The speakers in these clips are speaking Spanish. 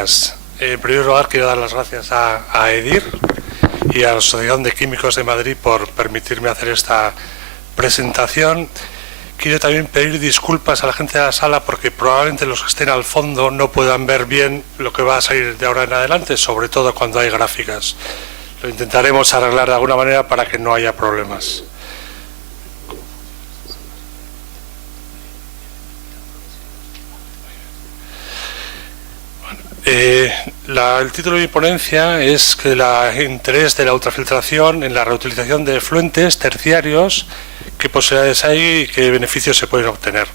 días. En primer lugar, quiero dar las gracias a EDIR y a la Asociación de Químicos de Madrid por permitirme hacer esta presentación. Quiero también pedir disculpas a la gente de la sala porque probablemente los que estén al fondo no puedan ver bien lo que va a salir de ahora en adelante, sobre todo cuando hay gráficas. Lo intentaremos arreglar de alguna manera para que no haya problemas. El título de mi ponencia es que el interés de la ultrafiltración en la reutilización de efluentes terciarios, qué posibilidades hay y qué beneficios se pueden obtener.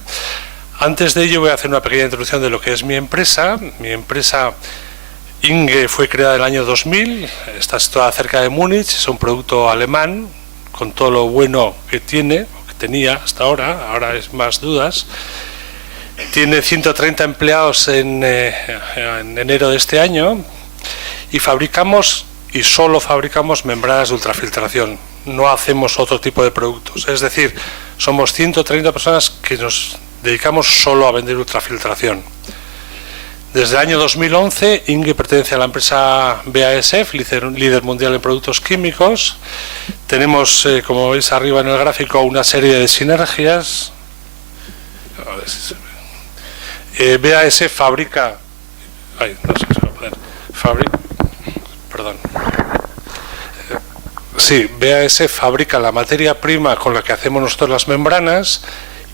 Antes de ello voy a hacer una pequeña introducción de lo que es mi empresa. Mi empresa Inge fue creada en el año 2000, está situada cerca de Múnich, es un producto alemán con todo lo bueno que tiene, o que tenía hasta ahora es más dudas. Tiene 130 empleados en enero de este año y fabricamos y solo fabricamos membranas de ultrafiltración. No hacemos otro tipo de productos. Es decir, somos 130 personas que nos dedicamos solo a vender ultrafiltración. Desde el año 2011, Inge pertenece a la empresa BASF, líder mundial en productos químicos. Tenemos, como veis arriba en el gráfico, una serie de sinergias. BASF fabrica... BASF fabrica la materia prima con la que hacemos nosotros las membranas.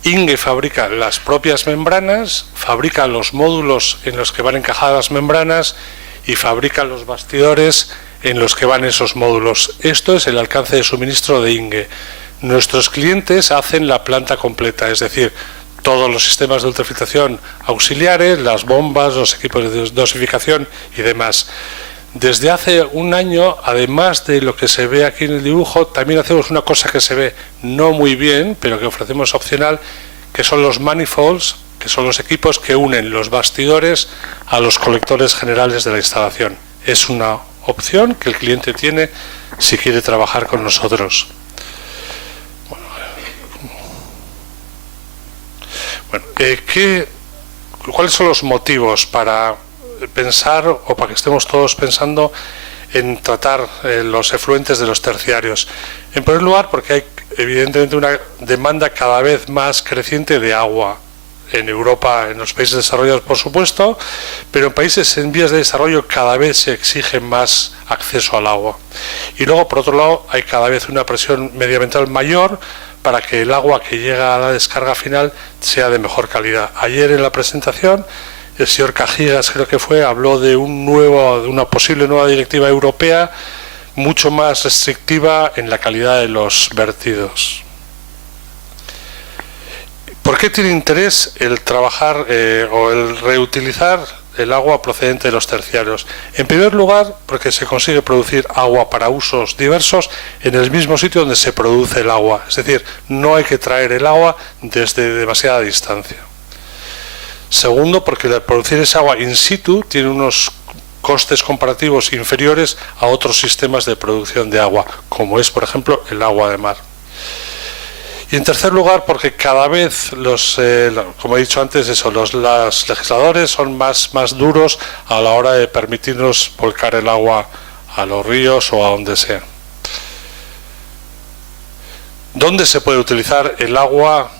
Inge fabrica las propias membranas, fabrica los módulos en los que van encajadas las membranas y fabrica los bastidores en los que van esos módulos. Esto es el alcance de suministro de Inge. Nuestros clientes hacen la planta completa, es decir, todos los sistemas de ultrafiltración auxiliares, las bombas, los equipos de dosificación y demás. Desde hace un año, además de lo que se ve aquí en el dibujo, también hacemos una cosa que se ve no muy bien, pero que ofrecemos opcional, que son los manifolds, que son los equipos que unen los bastidores a los colectores generales de la instalación. Es una opción que el cliente tiene si quiere trabajar con nosotros. ¿Cuáles son los motivos para pensar o para que estemos todos pensando en tratar los efluentes de los terciarios? En primer lugar, porque hay evidentemente una demanda cada vez más creciente de agua en Europa, en los países desarrollados por supuesto, pero en países en vías de desarrollo cada vez se exige más acceso al agua. Y luego, por otro lado, hay cada vez una presión medioambiental mayor para que el agua que llega a la descarga final sea de mejor calidad. Ayer en la presentación el señor Cajigas, creo que fue, habló de una posible nueva directiva europea mucho más restrictiva en la calidad de los vertidos. ¿Por qué tiene interés el trabajar o el reutilizar el agua procedente de los terciarios? En primer lugar, porque se consigue producir agua para usos diversos en el mismo sitio donde se produce el agua. Es decir, no hay que traer el agua desde demasiada distancia. Segundo, porque el producir esa agua in situ tiene unos costes comparativos inferiores a otros sistemas de producción de agua, como es, por ejemplo, el agua de mar. Y en tercer lugar, porque cada vez como he dicho antes, los legisladores son más duros a la hora de permitirnos volcar el agua a los ríos o a donde sea. ¿Dónde se puede utilizar el agua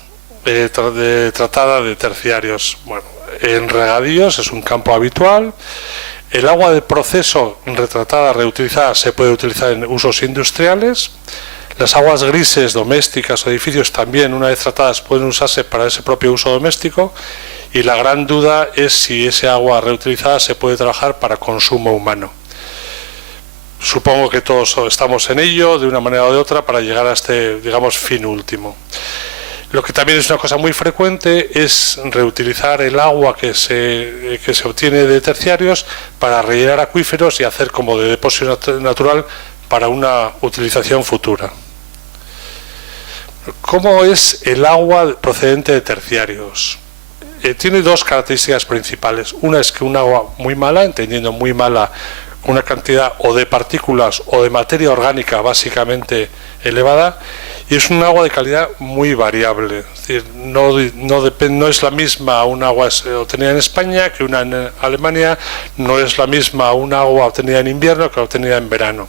tratada de terciarios? Bueno, en regadíos es un campo habitual. El agua de proceso retratada, reutilizada, se puede utilizar en usos industriales. Las aguas grises domésticas o edificios también, una vez tratadas, pueden usarse para ese propio uso doméstico, y la gran duda es si ese agua reutilizada se puede trabajar para consumo humano. Supongo que todos estamos en ello, de una manera o de otra, para llegar a este, digamos, fin último. Lo que también es una cosa muy frecuente es reutilizar el agua que se obtiene de terciarios para rellenar acuíferos y hacer como de depósito natural para una utilización futura. ¿Cómo es el agua procedente de terciarios? Tiene dos características principales. Una es que un agua muy mala, entendiendo muy mala, una cantidad o de partículas o de materia orgánica básicamente elevada, y es un agua de calidad muy variable. Es decir, no es la misma un agua obtenida en España que una en Alemania, no es la misma un agua obtenida en invierno que obtenida en verano.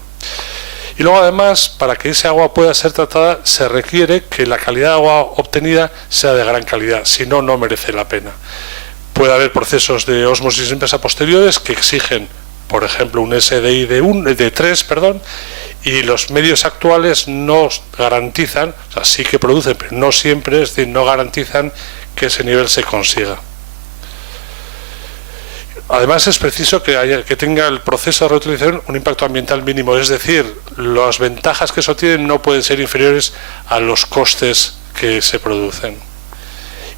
Y luego además, para que ese agua pueda ser tratada, se requiere que la calidad de agua obtenida sea de gran calidad, si no, no merece la pena. Puede haber procesos de ósmosis inversa posteriores que exigen, por ejemplo, un SDI de 3, y los medios actuales no garantizan, o sea, sí que producen, pero no siempre, es decir, no garantizan que ese nivel se consiga. Además, es preciso que tenga el proceso de reutilización un impacto ambiental mínimo, es decir, las ventajas que eso tiene no pueden ser inferiores a los costes que se producen.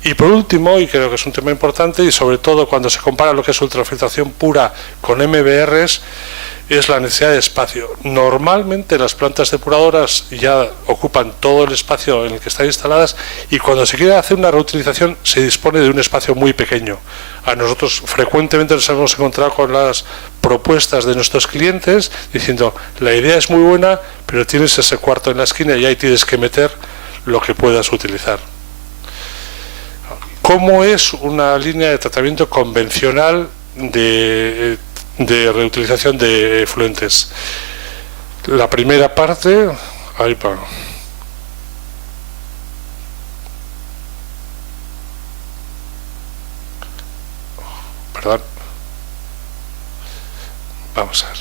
Y por último, y creo que es un tema importante, y sobre todo cuando se compara lo que es ultrafiltración pura con MBRs, es la necesidad de espacio. Normalmente las plantas depuradoras ya ocupan todo el espacio en el que están instaladas, y cuando se quiere hacer una reutilización se dispone de un espacio muy pequeño. A nosotros frecuentemente nos hemos encontrado con las propuestas de nuestros clientes diciendo: la idea es muy buena, pero tienes ese cuarto en la esquina y ahí tienes que meter lo que puedas utilizar. ¿Cómo es una línea de tratamiento convencional de reutilización de efluentes? La primera parte, ahí va. Perdón. Vamos a ver.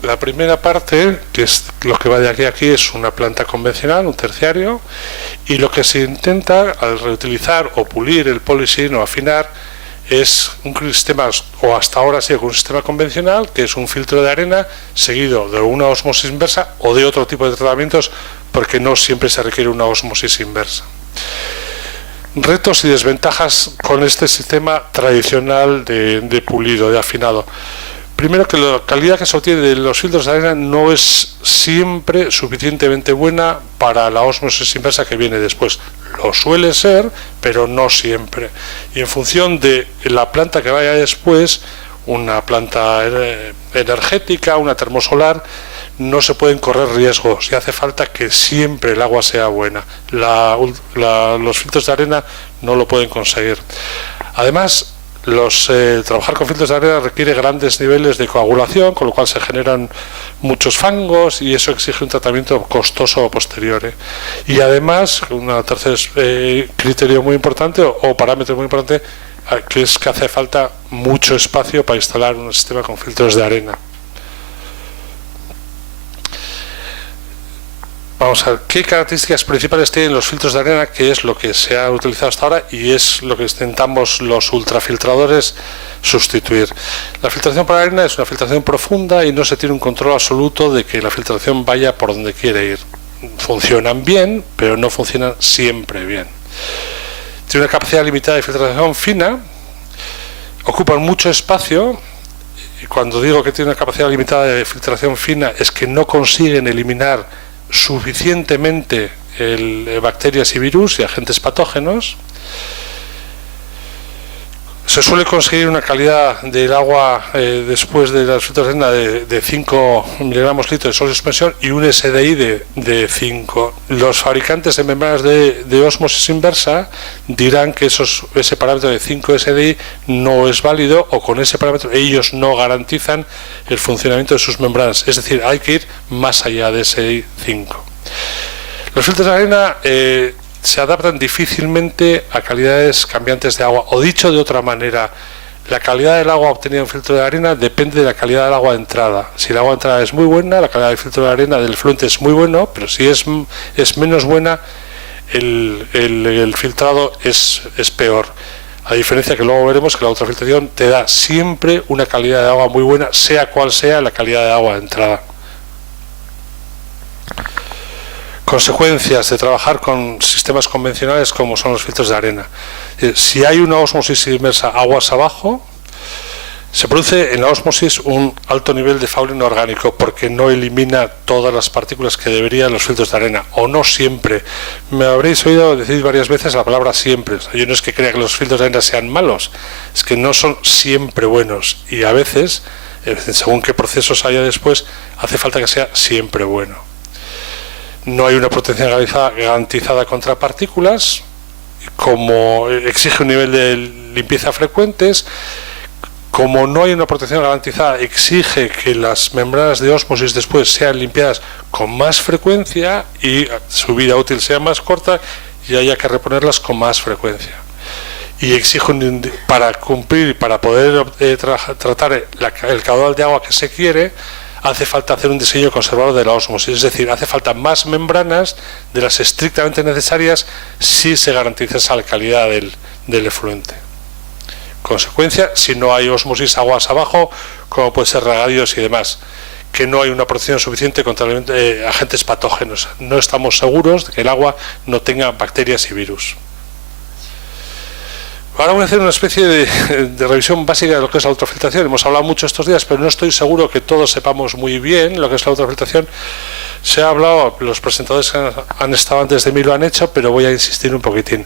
La primera parte, que es lo que va de aquí a aquí, es una planta convencional, un terciario, y lo que se intenta al reutilizar o pulir el polisín o afinar es un sistema, o hasta ahora sí, un sistema convencional, que es un filtro de arena seguido de una ósmosis inversa o de otro tipo de tratamientos, porque no siempre se requiere una ósmosis inversa. Retos y desventajas con este sistema tradicional de pulido, de afinado. Primero, que la calidad que se obtiene de los filtros de arena no es siempre suficientemente buena para la ósmosis inversa que viene después. Lo suele ser, pero no siempre. Y en función de la planta que vaya después, una planta energética, una termosolar, no se pueden correr riesgos y hace falta que siempre el agua sea buena. Los filtros de arena no lo pueden conseguir. Además, trabajar con filtros de arena requiere grandes niveles de coagulación, con lo cual se generan muchos fangos y eso exige un tratamiento costoso posterior. Y además, un tercer criterio muy importante o parámetro muy importante, que es que hace falta mucho espacio para instalar un sistema con filtros de arena. Vamos a ver qué características principales tienen los filtros de arena, que es lo que se ha utilizado hasta ahora y es lo que intentamos los ultrafiltradores sustituir. La filtración por arena es una filtración profunda y no se tiene un control absoluto de que la filtración vaya por donde quiere ir. Funcionan bien, pero no funcionan siempre bien. Tiene una capacidad limitada de filtración fina, ocupan mucho espacio. Y cuando digo que tiene una capacidad limitada de filtración fina es que no consiguen eliminar suficientemente bacterias y virus y agentes patógenos. Se suele conseguir una calidad del agua después de las filtros de arena de 5 miligramos litro de sólido de suspensión y un SDI de 5. Los fabricantes de membranas de ósmosis inversa dirán que ese parámetro de 5 SDI no es válido, o con ese parámetro ellos no garantizan el funcionamiento de sus membranas. Es decir, hay que ir más allá de ese 5. Los filtros de arena se adaptan difícilmente a calidades cambiantes de agua, o dicho de otra manera, la calidad del agua obtenida en un filtro de arena depende de la calidad del agua de entrada. Si el agua de entrada es muy buena, la calidad del filtro de arena del efluente es muy bueno, pero si es menos buena, el filtrado es peor. A diferencia que luego veremos que la ultrafiltración te da siempre una calidad de agua muy buena, sea cual sea la calidad de agua de entrada. Consecuencias de trabajar con sistemas convencionales como son los filtros de arena. Si hay una ósmosis inversa aguas abajo, se produce en la ósmosis un alto nivel de fouling orgánico porque no elimina todas las partículas que deberían los filtros de arena, o no siempre. Me habréis oído decir varias veces la palabra siempre. Yo no es que crea que los filtros de arena sean malos, es que no son siempre buenos y a veces, según qué procesos haya después, hace falta que sea siempre bueno. No hay una protección garantizada contra partículas, como exige un nivel de limpieza frecuentes. Como no hay una protección garantizada, exige que las membranas de ósmosis después sean limpiadas con más frecuencia y su vida útil sea más corta y haya que reponerlas con más frecuencia. Y exige para cumplir, para poder tratar el caudal de agua que se quiere, hace falta hacer un diseño conservador de la ósmosis, es decir, hace falta más membranas de las estrictamente necesarias si se garantiza esa calidad del efluente. Consecuencia, si no hay ósmosis aguas abajo, como puede ser regadíos y demás, que no hay una protección suficiente contra agentes patógenos. No estamos seguros de que el agua no tenga bacterias y virus. Ahora voy a hacer una especie de revisión básica de lo que es la ultrafiltración. Hemos hablado mucho estos días, pero no estoy seguro que todos sepamos muy bien lo que es la ultrafiltración. Se ha hablado, los presentadores que han estado antes de mí lo han hecho, pero voy a insistir un poquitín.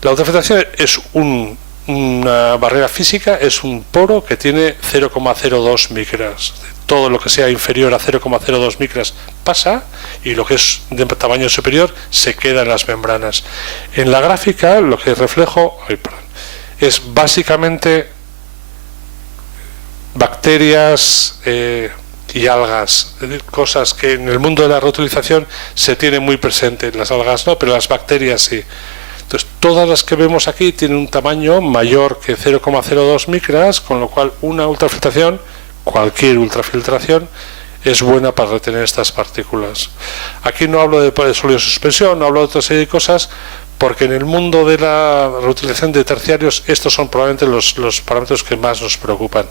La ultrafiltración es una barrera física, es un poro que tiene 0,02 micras. Todo lo que sea inferior a 0,02 micras pasa, y lo que es de tamaño superior se queda en las membranas. En la gráfica lo que reflejo es básicamente bacterias y algas, es decir, cosas que en el mundo de la reutilización se tienen muy presente. Las algas no, pero las bacterias sí. Entonces, todas las que vemos aquí tienen un tamaño mayor que 0,02 micras, con lo cual una ultrafiltración, cualquier ultrafiltración, es buena para retener estas partículas. Aquí no hablo de sólido de suspensión, no hablo de otra serie de cosas, porque en el mundo de la reutilización de terciarios estos son probablemente los parámetros que más nos preocupan.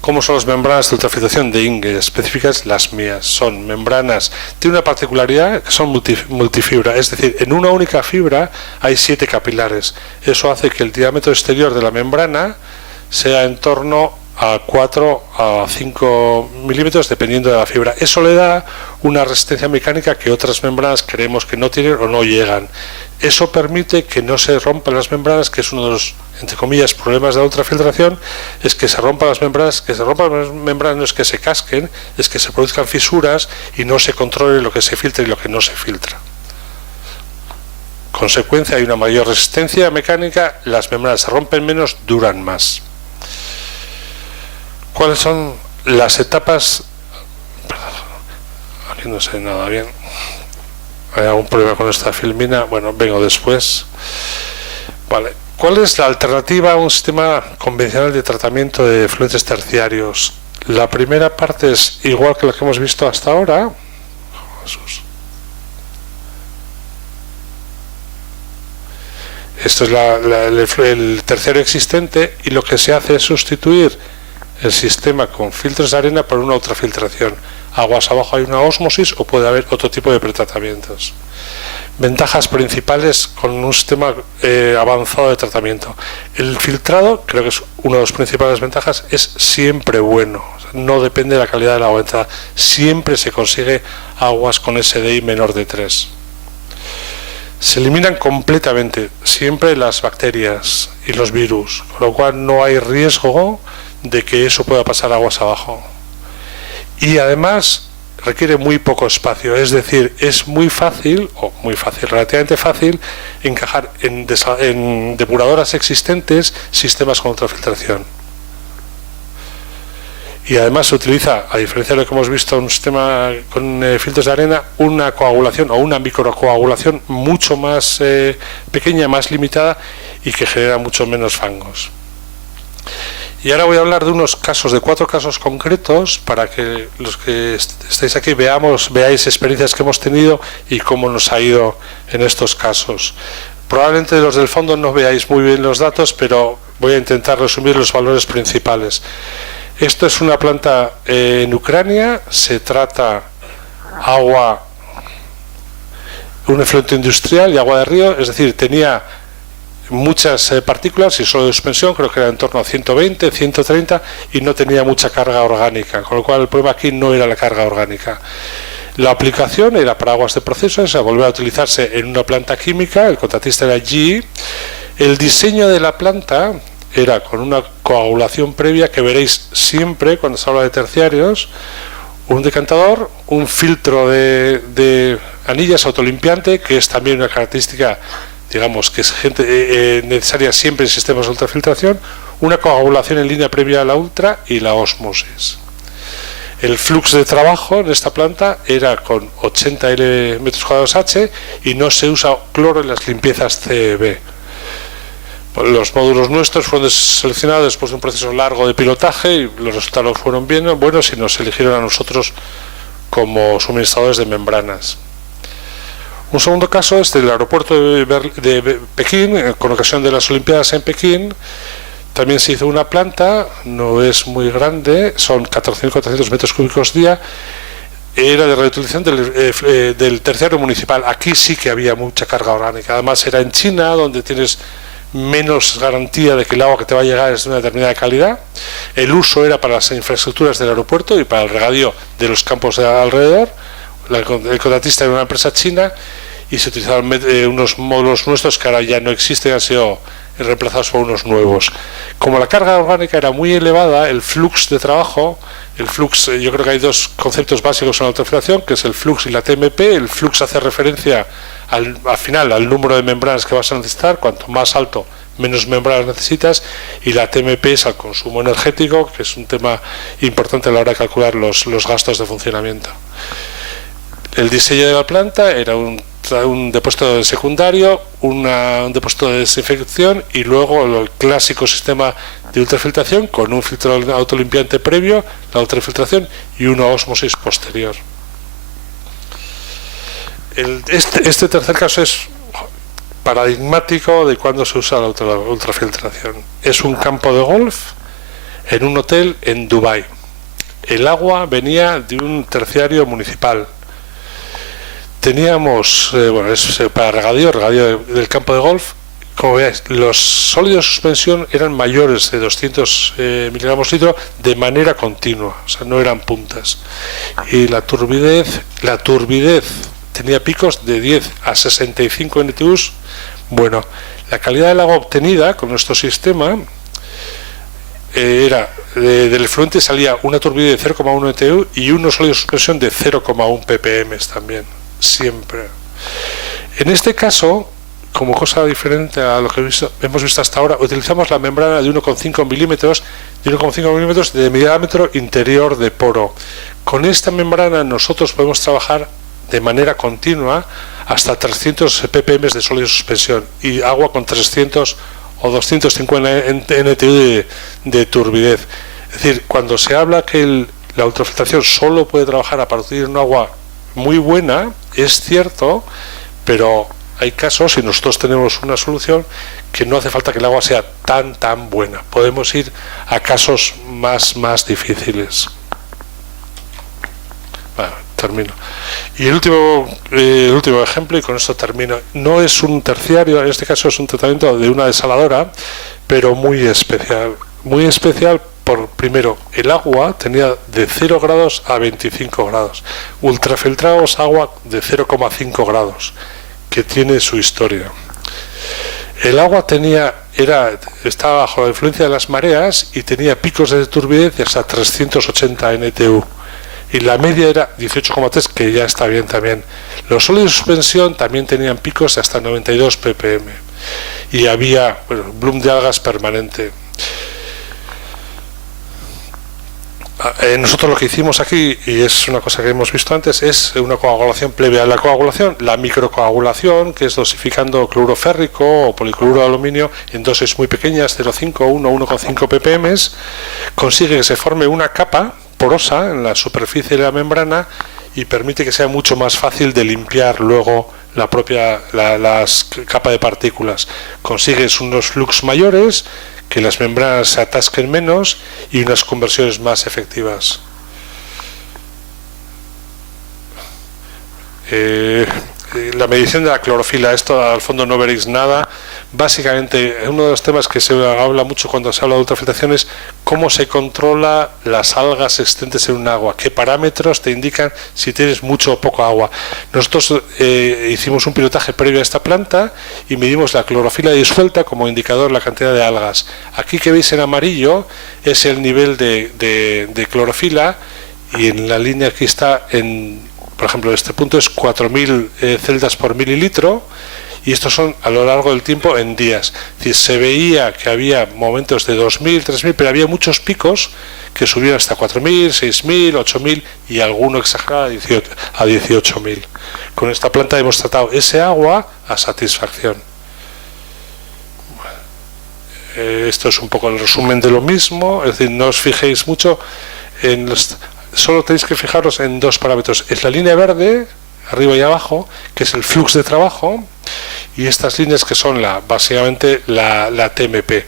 ¿Cómo son las membranas de ultrafiltración de Inge? Específicas las mías. Son membranas, tiene una particularidad que son multifibra, es decir, en una única fibra hay 7 capilares. Eso hace que el diámetro exterior de la membrana sea en torno a 4 a 5 milímetros dependiendo de la fibra. Eso le da una resistencia mecánica que otras membranas creemos que no tienen o no llegan. Eso permite que no se rompan las membranas, que es uno de los, entre comillas, problemas de la ultrafiltración, es que se rompan las membranas. Que se rompan las membranas no es que se casquen, es que se produzcan fisuras y no se controle lo que se filtra y lo que no se filtra. Consecuencia, hay una mayor resistencia mecánica, las membranas se rompen menos, duran más. ¿Cuáles son las etapas? Aquí no sé nada bien. ¿Hay algún problema con esta filmina? Bueno, vengo después. Vale. ¿Cuál es la alternativa a un sistema convencional de tratamiento de efluentes terciarios? La primera parte es igual que la que hemos visto hasta ahora. Jesús. Esto es el terciario existente, y lo que se hace es sustituir el sistema con filtros de arena por una ultrafiltración. Aguas abajo hay una ósmosis o puede haber otro tipo de pretratamientos. Ventajas principales con un sistema avanzado de tratamiento. El filtrado, creo que es una de las principales ventajas, es siempre bueno. No depende de la calidad de la agua entrada. Siempre se consigue aguas con SDI menor de 3. Se eliminan completamente siempre las bacterias y los virus, con lo cual no hay riesgo de que eso pueda pasar aguas abajo. Y además requiere muy poco espacio, es decir, es relativamente fácil encajar en depuradoras existentes sistemas con ultrafiltración. Y además se utiliza, a diferencia de lo que hemos visto en un sistema con filtros de arena, una coagulación o una microcoagulación mucho más pequeña, más limitada, y que genera mucho menos fangos. Y ahora voy a hablar de unos casos, de 4 casos concretos, para que los que estáis aquí veáis experiencias que hemos tenido y cómo nos ha ido en estos casos. Probablemente los del fondo no veáis muy bien los datos, pero voy a intentar resumir los valores principales. Esto es una planta en Ucrania, se trata agua, un efluente industrial y agua de río, es decir, tenía muchas partículas y solo de suspensión, creo que era en torno a 120, 130, y no tenía mucha carga orgánica, con lo cual el problema aquí no era la carga orgánica. La aplicación era para aguas de proceso, se volvió a utilizarse en una planta química, el contratista era GE. El diseño de la planta era con una coagulación previa que veréis siempre cuando se habla de terciarios, un decantador, un filtro de anillas autolimpiante, que es también una característica, digamos, que es necesaria siempre en sistemas de ultrafiltración, una coagulación en línea previa a la ultra y la ósmosis. El flux de trabajo en esta planta era con 80 metros cuadrados H y no se usa cloro en las limpiezas CEB. Los módulos nuestros fueron seleccionados después de un proceso largo de pilotaje y los resultados fueron bien buenos y nos eligieron a nosotros como suministradores de membranas. Un segundo caso es del aeropuerto de Pekín, con ocasión de las Olimpiadas en Pekín. También se hizo una planta, no es muy grande, son 14.400 metros cúbicos día, era de reutilización del terciario municipal. Aquí sí que había mucha carga orgánica, además era en China, donde tienes menos garantía de que el agua que te va a llegar es de una determinada calidad. El uso era para las infraestructuras del aeropuerto y para el regadío de los campos de alrededor. El contratista era una empresa china y se utilizaban unos módulos nuestros que ahora ya no existen, han sido reemplazados por unos nuevos. Como la carga orgánica era muy elevada, el flux de trabajo, yo creo que hay dos conceptos básicos en la ultrafiltración, que es el flux y la TMP. El flux hace referencia al final al número de membranas que vas a necesitar, cuanto más alto menos membranas necesitas, y la TMP es al consumo energético, que es un tema importante a la hora de calcular los gastos de funcionamiento. El diseño de la planta era un depósito secundario, un depósito de desinfección y luego el clásico sistema de ultrafiltración con un filtro autolimpiante previo, la ultrafiltración y una ósmosis posterior. Este tercer caso es paradigmático de cuando se usa la ultrafiltración. Es un campo de golf en un hotel en Dubái. El agua venía de un terciario municipal. Teníamos, para regadío del campo de golf. Como veáis, los sólidos de suspensión eran mayores de 200 miligramos litro de manera continua, o sea, no eran puntas. Y la turbidez tenía picos de 10 a 65 NTUs. Bueno, la calidad del agua obtenida con nuestro sistema era del efluente salía una turbidez de 0,1 NTU y unos sólidos de suspensión de 0,1 ppm también, siempre. En este caso, como cosa diferente a lo que hemos visto hasta ahora, utilizamos la membrana de 1,5 milímetros de diámetro interior de poro. Con esta membrana nosotros podemos trabajar de manera continua hasta 300 ppm de sólido de suspensión y agua con 300 o 250 NTU de turbidez. Es decir, cuando se habla que la ultrafiltración solo puede trabajar a partir de un agua muy buena, es cierto, pero hay casos, y nosotros tenemos una solución, que no hace falta que el agua sea tan buena. Podemos ir a casos más difíciles. Bueno, termino. Y el último ejemplo, y con esto termino, no es un terciario, en este caso es un tratamiento de una desaladora, pero muy especial. Muy especial por, primero, el agua tenía de 0 grados a 25 grados. Ultrafiltramos agua de 0,5 grados, que tiene su historia. El agua estaba bajo la influencia de las mareas y tenía picos de turbidez de hasta 380 NTU. Y la media era 18,3, que ya está bien también. Los sólidos de suspensión también tenían picos de hasta 92 ppm. Y había bloom de algas permanente. Nosotros lo que hicimos aquí, y es una cosa que hemos visto antes, es una coagulación previa a la coagulación, la microcoagulación, que es dosificando cloruro férrico o policloruro de aluminio en dosis muy pequeñas, 0,5, 1, 1,5 ppm, consigue que se forme una capa porosa en la superficie de la membrana y permite que sea mucho más fácil de limpiar luego la capa de partículas. Consigues unos flux mayores, que las membranas se atasquen menos y unas conversiones más efectivas. La medición de la clorofila, esto al fondo no veréis nada. Básicamente, uno de los temas que se habla mucho cuando se habla de ultrafiltración es cómo se controla las algas existentes en un agua, qué parámetros te indican si tienes mucho o poco agua. Nosotros hicimos un pilotaje previo a esta planta y medimos la clorofila disuelta como indicador de la cantidad de algas. Aquí que veis en amarillo es el nivel de clorofila, y en la línea aquí está, por ejemplo, este punto es 4000 celdas por mililitro, y estos son a lo largo del tiempo en días. Es decir, se veía que había momentos de 2000, 3000, pero había muchos picos que subían hasta 4000, 6000, 8000 y alguno exagerado a 18000. Con esta planta hemos tratado ese agua a satisfacción. Esto es un poco el resumen de lo mismo, es decir, no os fijéis mucho solo tenéis que fijaros en dos parámetros. Es la línea verde, arriba y abajo, que es el flux de trabajo, y estas líneas que son básicamente la TMP.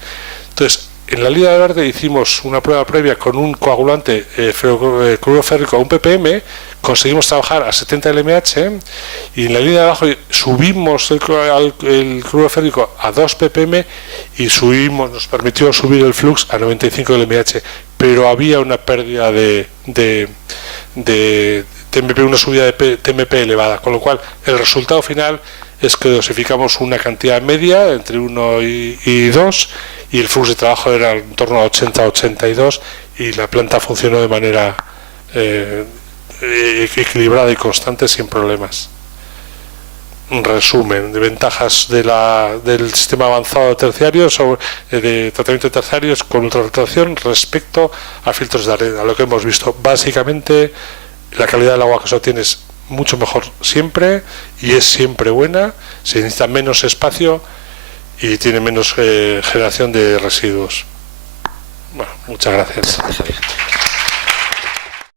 Entonces, en la línea verde hicimos una prueba previa con un coagulante cloruro férrico a 1 ppm, conseguimos trabajar a 70 lmh, y en la línea de abajo subimos el cloruro férrico a 2 ppm y nos permitió subir el flux a 95 lmh, pero había una pérdida de TMP, una subida de TMP elevada, con lo cual el resultado final es que dosificamos una cantidad media entre 1 y 2, y el flux de trabajo era en torno a 80-82, y la planta funcionó de manera equilibrada y constante sin problemas. Un resumen de ventajas del sistema avanzado de terciarios de tratamiento de terciarios con ultrafiltración respecto a filtros de arena. Lo que hemos visto, básicamente la calidad del agua que se obtiene es mucho mejor siempre, y es siempre buena, se necesita menos espacio y tiene menos generación de residuos. Bueno, muchas gracias.